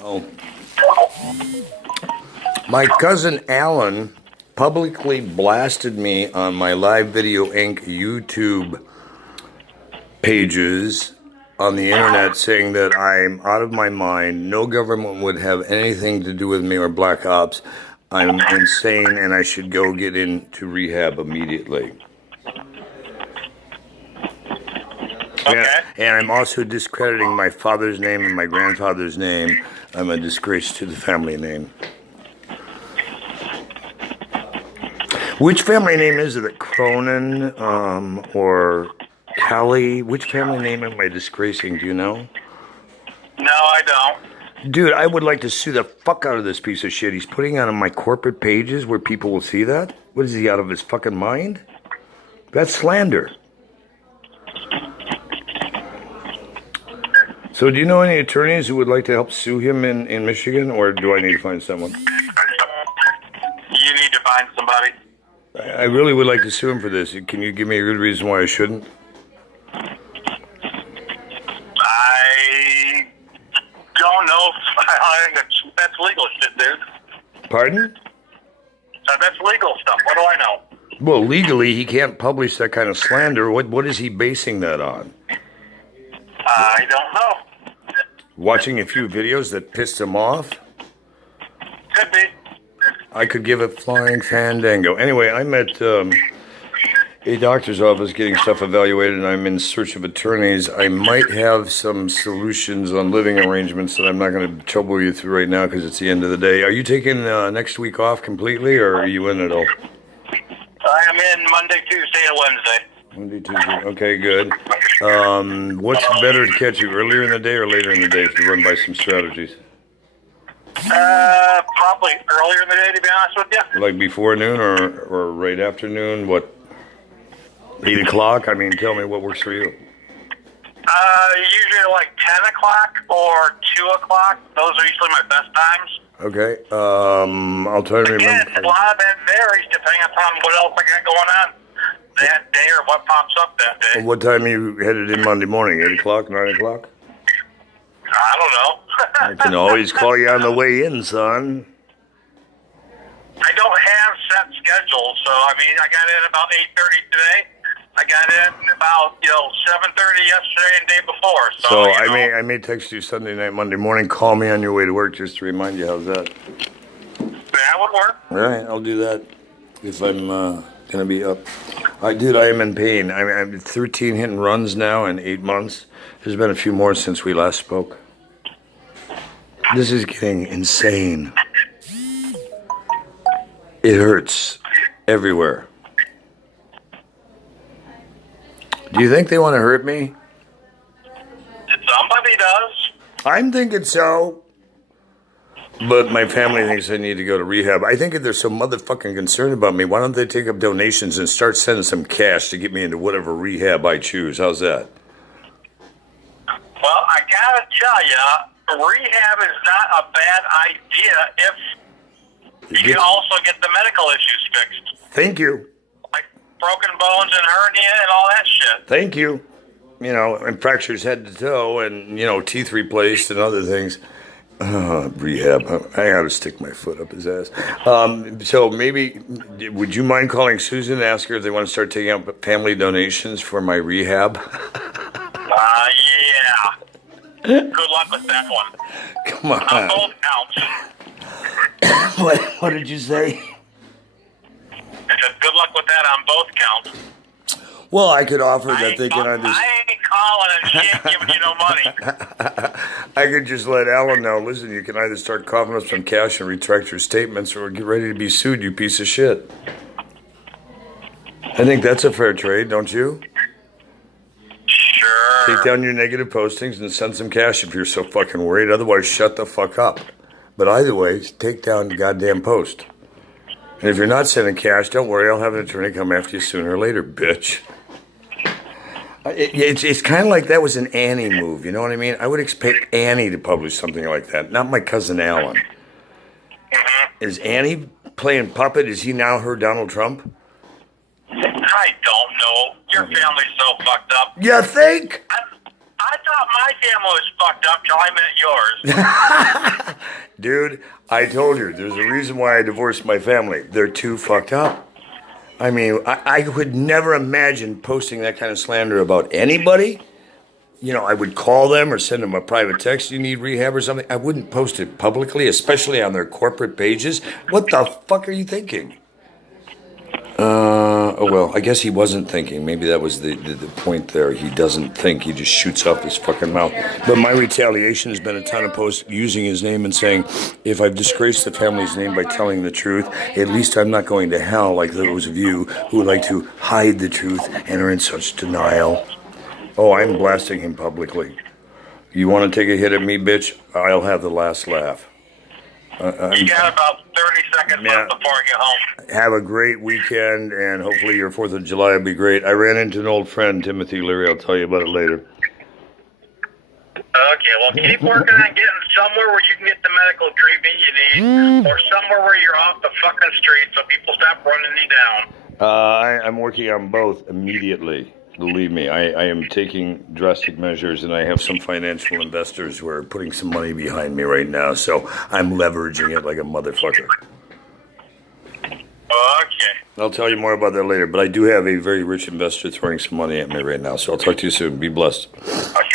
Oh. My cousin Alan publicly blasted me on my Live Video Inc. YouTube pages on the internet saying that I'm out of my mind, no government would have anything to do with me or black ops, I'm insane and I should go get into rehab immediately. Okay. And I'm also discrediting my father's name and my grandfather's name. I'm a disgrace to the family name. Which family name is it? Cronan or Kelly? Which family name am I disgracing? Do you know? No, I don't. Dude, I would like to sue the fuck out of this piece of shit. He's putting on my corporate pages where people will see that? What is he, out of his fucking mind? That's slander. So do you know any attorneys who would like to help sue him in Michigan, or do I need to find someone? You need to find somebody. I really would like to sue him for this. Can you give me a good reason why I shouldn't? I don't know. I think that's legal shit, dude. Pardon? That's legal stuff. What do I know? Well, legally, he can't publish that kind of slander. What is he basing that on? I don't know. Watching a few videos that pissed him off? Could be. I could give a flying fandango. Anyway, I'm at a doctor's office getting stuff evaluated, and I'm in search of attorneys. I might have some solutions on living arrangements that I'm not going to trouble you through right now because it's the end of the day. Are you taking next week off completely, or are you in it all? I am in Monday, Tuesday, and Wednesday. Monday, Tuesday. Okay, good. What's better to catch you, earlier in the day or later in the day, if you run by some strategies? Probably earlier in the day, to be honest with you. Like before noon or right afternoon? What, 8 o'clock? I mean, tell me what works for you. Usually like 10 o'clock or 2 o'clock. Those are usually my best times. Okay, I'll try to remember. Again, a lot of that varies depending upon what else I got going on that day or what pops up that day. What time are you headed in Monday morning? 8 o'clock, 9 o'clock? I don't know. I can always call you on the way in, son. I don't have set schedules, so I mean, I got in about 8:30 today. I got in about 7:30 yesterday and day before. So I may text you Sunday night, Monday morning. Call me on your way to work just to remind you. How's that? That would work. All right, I'll do that if I'm gonna be up. Dude, I am in pain. I'm 13 hit and runs now in 8 months. There's been a few more since we last spoke. This is getting insane. It hurts everywhere. Do you think they want to hurt me? Somebody does. I'm thinking so. But my family thinks I need to go to rehab. I think if they're so motherfucking concerned about me, why don't they take up donations and start sending some cash to get me into whatever rehab I choose? How's that? Well, I gotta tell you, rehab is not a bad idea if you can also get the medical issues fixed. Thank you. Like broken bones and hernia and all that shit. Thank you. And fractures head to toe and, teeth replaced and other things. Rehab. I ought to stick my foot up his ass. So maybe, would you mind calling Susan and ask her if they want to start taking out family donations for my rehab? Yeah. Good luck with that one. Come on. On both counts. What did you say? I said good luck with that on both counts. Well, I could offer that they can I ain't calling and she ain't giving you no money. I could just let Alan know, listen, you can either start coughing up some cash and retract your statements or get ready to be sued, you piece of shit. I think that's a fair trade, don't you? Sure. Take down your negative postings and send some cash if you're so fucking worried. Otherwise, shut the fuck up. But either way, take down the goddamn post. And if you're not sending cash, don't worry. I'll have an attorney come after you sooner or later, bitch. It's kind of like that was an Annie move, you know what I mean? I would expect Annie to publish something like that, not my cousin Alan. Mm-hmm. Is Annie playing puppet? Is he now her Donald Trump? I don't know. Your family's so fucked up. You think? I thought my family was fucked up till I met yours. Dude, I told you, there's a reason why I divorced my family. They're too fucked up. I mean, I would never imagine posting that kind of slander about anybody. You know, I would call them or send them a private text, you need rehab or something. I wouldn't post it publicly, especially on their corporate pages. What the fuck are you thinking? Oh, well, I guess he wasn't thinking. Maybe that was the point there. He doesn't think. He just shoots off his fucking mouth. But my retaliation has been a ton of posts using his name and saying, if I've disgraced the family's name by telling the truth, at least I'm not going to hell like those of you who would like to hide the truth and are in such denial. Oh, I'm blasting him publicly. You want to take a hit at me, bitch? I'll have the last laugh. You got about 30 seconds left before I get home. Have a great weekend, and hopefully your 4th of July will be great. I ran into an old friend, Timothy Leary. I'll tell you about it later. Okay, well, keep working on getting somewhere where you can get the medical treatment you need, or somewhere where you're off the fucking street so people stop running you down. I'm working on both immediately. Believe me, I am taking drastic measures, and I have some financial investors who are putting some money behind me right now, so I'm leveraging it like a motherfucker. Okay. I'll tell you more about that later, but I do have a very rich investor throwing some money at me right now, so I'll talk to you soon. Be blessed. Okay.